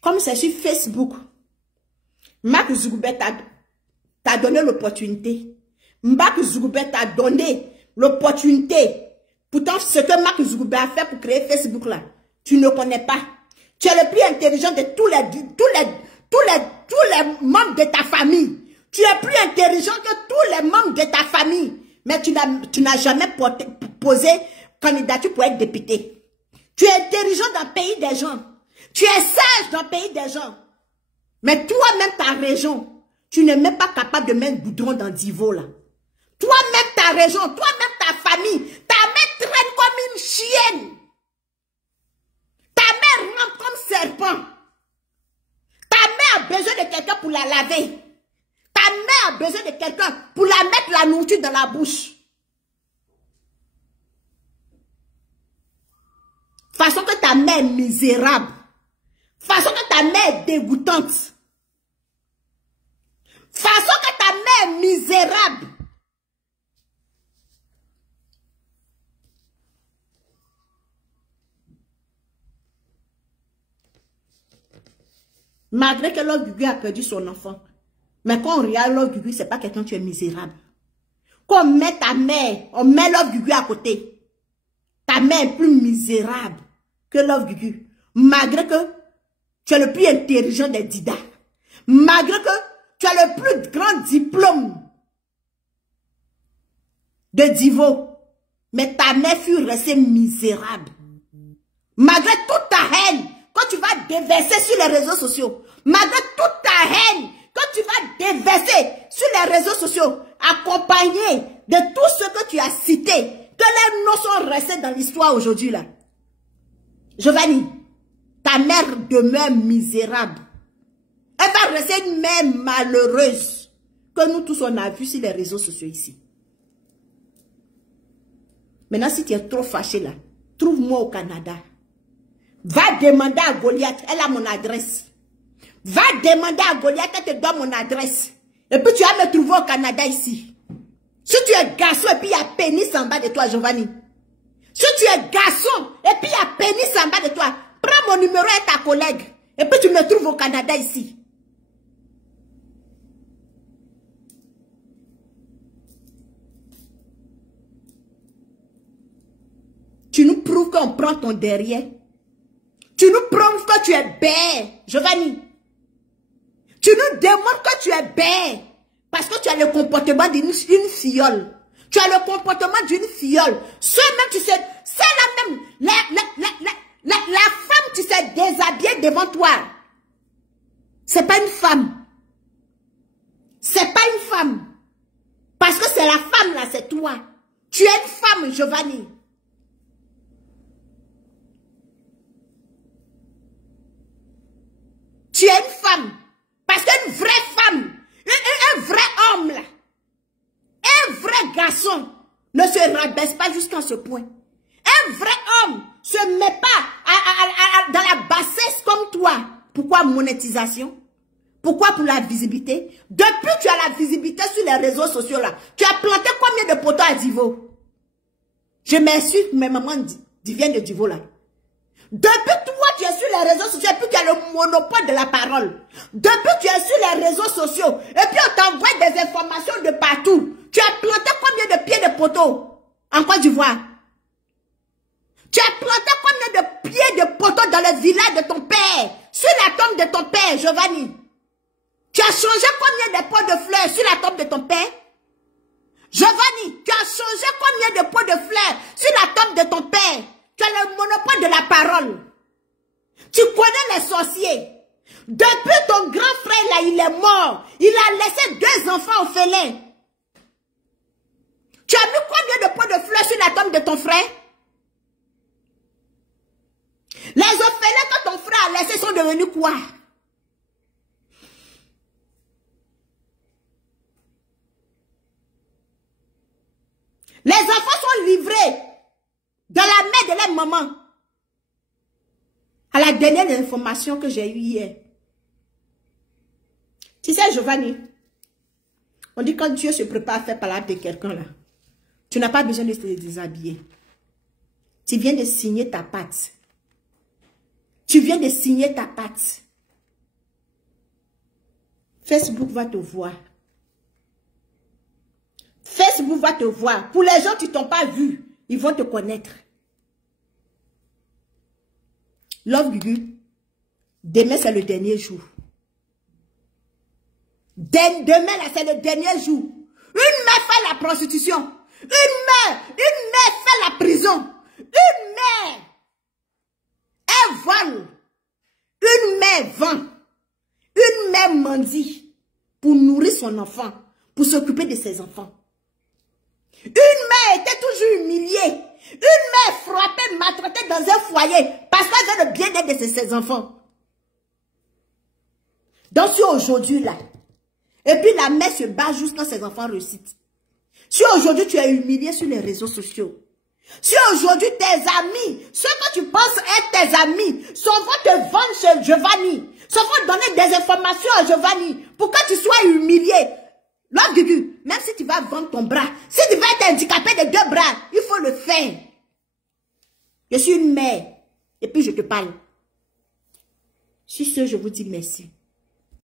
Comme c'est sur Facebook, Mark Zuckerberg t'a donné l'opportunité. Mark Zuckerberg t'a donné l'opportunité. Pourtant, ce que Mark Zuckerberg a fait pour créer Facebook là, tu ne connais pas. Tu es le plus intelligent de tous les membres de ta famille. Tu es plus intelligent que tous les membres de ta famille. Mais tu n'as jamais posé candidature pour être député. Tu es intelligent dans le pays des gens. Tu es sage dans le pays des gens. Mais toi-même, ta région, tu n'es même pas capable de mettre goudron dans Divo là. Toi-même, ta région, toi-même, ta famille, ta mère traîne comme une chienne. Ta mère rampe comme serpent. Ta mère a besoin de quelqu'un pour la laver. Ta mère a besoin de quelqu'un pour la mettre la nourriture dans la bouche. Façon que ta mère est misérable. Façon que ta mère est dégoûtante. Façon que ta mère est misérable. Malgré que Love Gugu a perdu son enfant. Mais quand on regarde Love Gugu, ce n'est pas quelqu'un qui est misérable. Quand on met ta mère, on met Love Gugu à côté. Ta mère est plus misérable que Love Gugu. Malgré que tu es le plus intelligent des Dida. Malgré que tu as le plus grand diplôme de Divo. Mais ta mère fut restée misérable. Malgré toute ta haine, quand tu vas déverser sur les réseaux sociaux, malgré toute ta haine, quand tu vas déverser sur les réseaux sociaux, accompagné de tout ce que tu as cité, que les noms sont restés dans l'histoire aujourd'hui là. Giovanni, ta mère demeure misérable. Elle va rester une mère malheureuse que nous tous on a vu sur les réseaux sociaux ici. Maintenant, si tu es trop fâché là, trouve-moi au Canada. Va demander à Goliath, elle a mon adresse. Va demander à Goliath, elle te donne mon adresse. Et puis tu vas me trouver au Canada ici. Si tu es garçon et puis il y a pénis en bas de toi, Giovanni. Si tu es garçon et puis il y a pénis en bas de toi, prends mon numéro et ta collègue. Et puis tu me trouves au Canada ici. Tu nous prouves qu'on prend ton derrière. Tu nous prouves que tu es bête, Giovanni. Tu nous démontres que tu es bête. Parce que tu as le comportement d'une fiole. Tu as le comportement d'une fiole. Même tu sais, c'est la même. La femme, tu sais, déshabillée devant toi. C'est pas une femme. C'est pas une femme. Parce que c'est la femme là, c'est toi. Tu es une femme, Giovanni. Tu es une femme. Parce qu'une vraie femme, un vrai homme là, un vrai garçon ne se rabaisse pas jusqu'à ce point. Un vrai homme se met pas dans la bassesse comme toi. Pourquoi monétisation? Pourquoi pour la visibilité? Depuis que tu as la visibilité sur les réseaux sociaux là, tu as planté combien de poteaux à Divo? Je m'insulte, mes mamans viennent de Divo là. Depuis toi, tu es sur les réseaux sociaux et puis tu as le monopole de la parole. Depuis tu es sur les réseaux sociaux et puis on t'envoie des informations de partout. Tu as planté combien de pieds de poteaux en Côte d'Ivoire? Tu as planté combien de pieds de poteaux dans le village de ton père? Sur la tombe de ton père, Giovanni. Tu as changé combien de pots de fleurs sur la tombe de ton père? Giovanni, tu as changé combien de pots de fleurs sur la tombe de ton père? Tu as le monopole de la parole. Tu connais les sorciers. Depuis ton grand frère là, il est mort. Il a laissé 2 enfants orphelins. Tu as mis combien de pots de fleurs sur la tombe de ton frère? Les orphelins que ton frère a laissés sont devenus quoi? Les enfants sont livrés dans la main de leur maman. À la dernière information que j'ai eue hier. Tu sais, Giovanni, on dit quand Dieu se prépare à faire parler de quelqu'un là, tu n'as pas besoin de te déshabiller. Tu viens de signer ta patte. Tu viens de signer ta patte. Facebook va te voir. Facebook va te voir. Pour les gens qui ne t'ont pas vu, ils vont te connaître. Love Gugu, demain c'est le dernier jour. Demain là c'est le dernier jour. Une mère fait la prostitution. Une mère fait la prison. Une mère, elle vole. Une mère vend. Une mère mendie pour nourrir son enfant, pour s'occuper de ses enfants. Une mère était toujours humiliée. Une mère frappée, maltraitée dans un foyer parce qu'elle veut le bien-être de ses enfants. Donc si aujourd'hui là, et puis la mère se bat juste quand ses enfants réussissent. Si aujourd'hui tu es humilié sur les réseaux sociaux, si aujourd'hui tes amis, ceux que tu penses être tes amis, souvent te vendent chez Giovanni, souvent donner des informations à Giovanni pour que tu sois humilié. L'homme Gugu, même si tu vas vendre ton bras, si tu vas être handicapé de 2 bras, il faut le faire. Je suis une mère et puis je te parle. Sur ce, je vous dis merci.